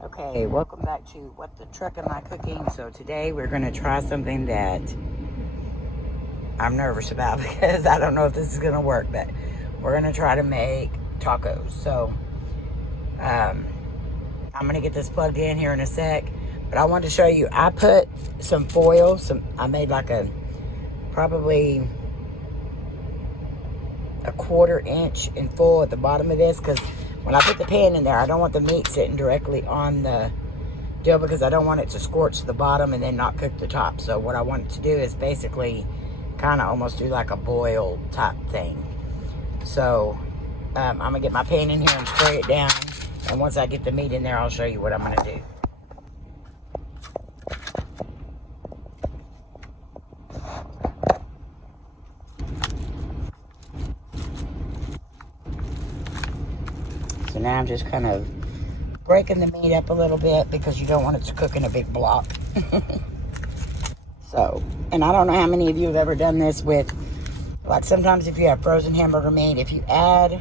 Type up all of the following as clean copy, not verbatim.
Okay, welcome back to What the Truck Am I Cooking? So today we're going to try something that I'm nervous about because I don't know if this is going to work, but we're going to try to make tacos. So I'm going to get this plugged in here in a sec, but I wanted to show you, I put some foil, I made like probably a 1/4 inch in foil at the bottom of this, because when I put the pan in there, I don't want the meat sitting directly on the dough because I don't want it to scorch the bottom and then not cook the top. So what I want it to do is basically kind of almost do like a boil type thing. So I'm gonna get my pan in here and spray it down, and once I get the meat in there, I'll show you what I'm gonna do. So now I'm just kind of breaking the meat up a little bit because you don't want it to cook in a big block. So, and I don't know how many of you have ever done this with, like sometimes if you have frozen hamburger meat, if you add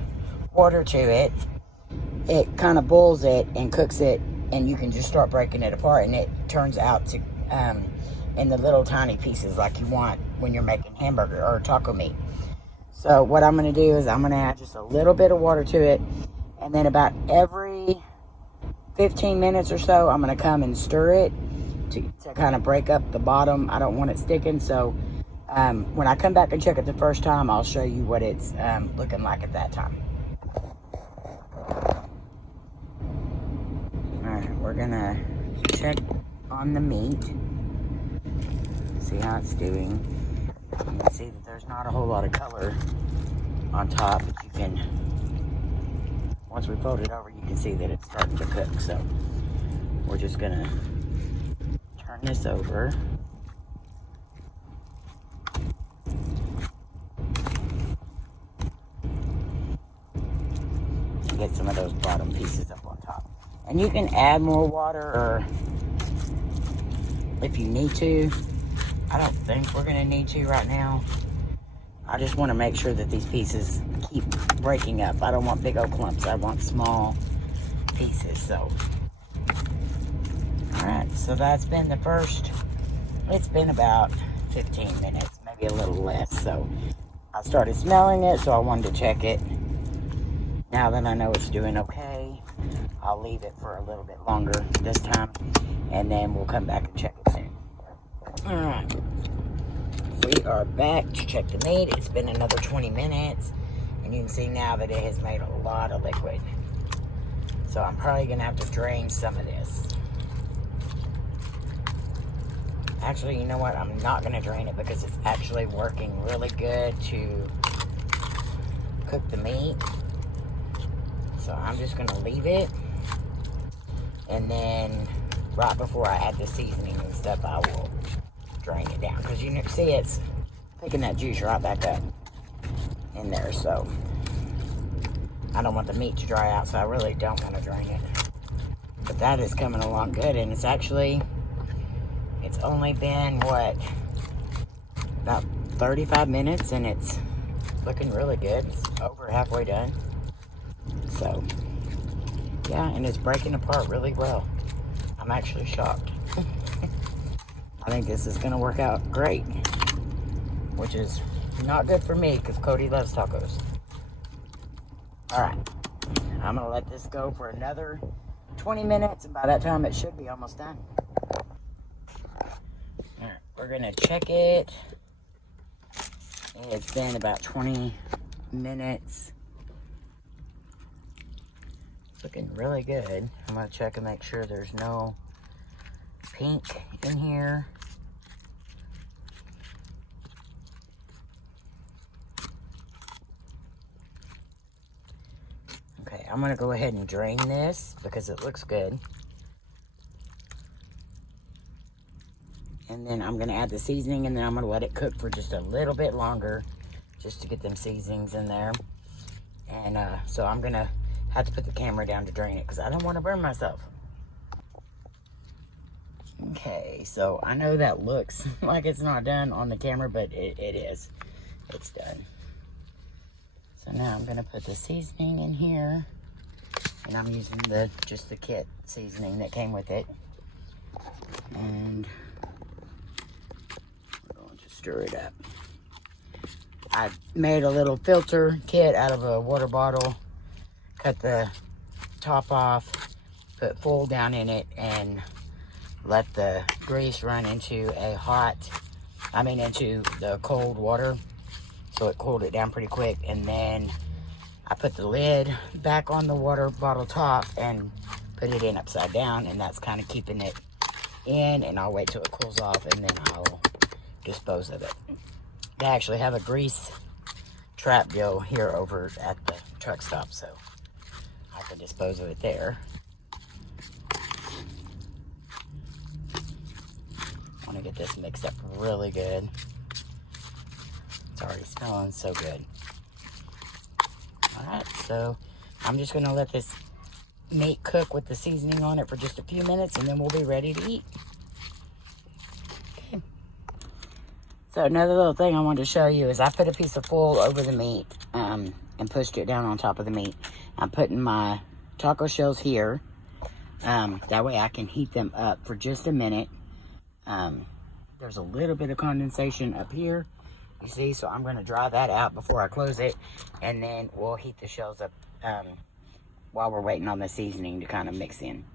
water to it, it kind of boils it and cooks it, and you can just start breaking it apart, and it turns out to in the little tiny pieces like you want when you're making hamburger or taco meat. So what I'm going to do is I'm going to add just a little bit of water to it, and then about every 15 minutes or so, I'm going to come and stir it to kind of break up the bottom. I don't want it sticking, so when I come back and check it the first time, I'll show you what it's looking like at that time. Alright, we're going to check on the meat, see how it's doing. You can see that there's not a whole lot of color on top, but you can, once we fold it over, you can see that it's starting to cook. So we're just going to turn this over. And get some of those bottom pieces up on top. And you can add more water or if you need to. I don't think we're going to need to right now. I just want to make sure that these pieces keep breaking up. I don't want big old clumps. I want small pieces. So, alright, so that's been the first, it's been about 15 minutes, maybe a little less. So I started smelling it, so I wanted to check it. Now that I know it's doing okay, I'll leave it for a little bit longer this time, and then we'll come back and check it soon. Alright, we are back to check the meat. It's been another 20 minutes, and you can see now that it has made a lot of liquid. So I'm probably going to have to drain some of this. Actually, you know what? I'm not going to drain it because it's actually working really good to cook the meat. So I'm just going to leave it, and then right before I add the seasoning and stuff, I will drain it down, because you see it's picking that juice right back up in there. So I don't want the meat to dry out, so I really don't want to drain it. But that is coming along good, and it's only been what, about 35 minutes, and it's looking really good. It's over halfway done. So yeah, and it's breaking apart really well. I'm actually shocked. I think this is going to work out great, which is not good for me because Cody loves tacos. Alright, I'm going to let this go for another 20 minutes, and by that time it should be almost done. Alright, we're going to check it. It's been about 20 minutes. It's looking really good. I'm going to check and make sure there's no pink in here. Okay, I'm going to go ahead and drain this because it looks good. And then I'm going to add the seasoning, and then I'm going to let it cook for just a little bit longer just to get them seasonings in there. And so I'm going to have to put the camera down to drain it because I don't want to burn myself. Okay, so I know that looks like it's not done on the camera, but it is. It's done. So now I'm going to put the seasoning in here. And I'm using just the kit seasoning that came with it. And we're going to stir it up. I made a little filter kit out of a water bottle, cut the top off, put full down in it, and let the grease run into into the cold water. So it cooled it down pretty quick, and then I put the lid back on the water bottle top and put it in upside down, and that's kind of keeping it in, and I'll wait till it cools off, and then I'll dispose of it. They actually have a grease trap deal here over at the truck stop, so I can dispose of it there. I want to get this mixed up really good. It's already smelling so good. Alright, so I'm just going to let this meat cook with the seasoning on it for just a few minutes, and then we'll be ready to eat. Okay. So another little thing I wanted to show you is I put a piece of foil over the meat and pushed it down on top of the meat. I'm putting my taco shells here. That way I can heat them up for just a minute. There's a little bit of condensation up here, you see, so I'm going to dry that out before I close it, and then we'll heat the shells up while we're waiting on the seasoning to kind of mix in.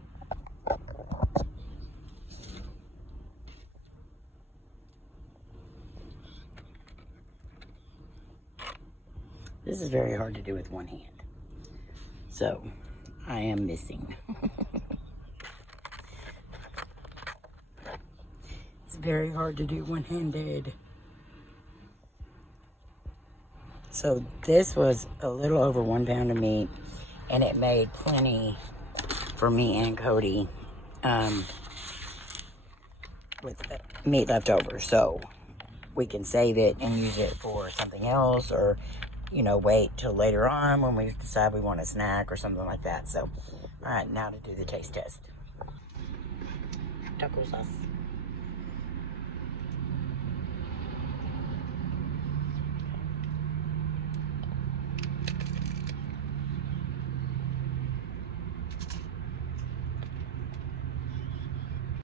This is very hard to do with one hand, so I am missing. It's very hard to do one-handed. So this was a little over 1 pound of meat, and it made plenty for me and Cody with meat left over. So we can save it and use it for something else, or, you know, wait till later on when we decide we want a snack or something like that. So, all right, now to do the taste test. Taco sauce.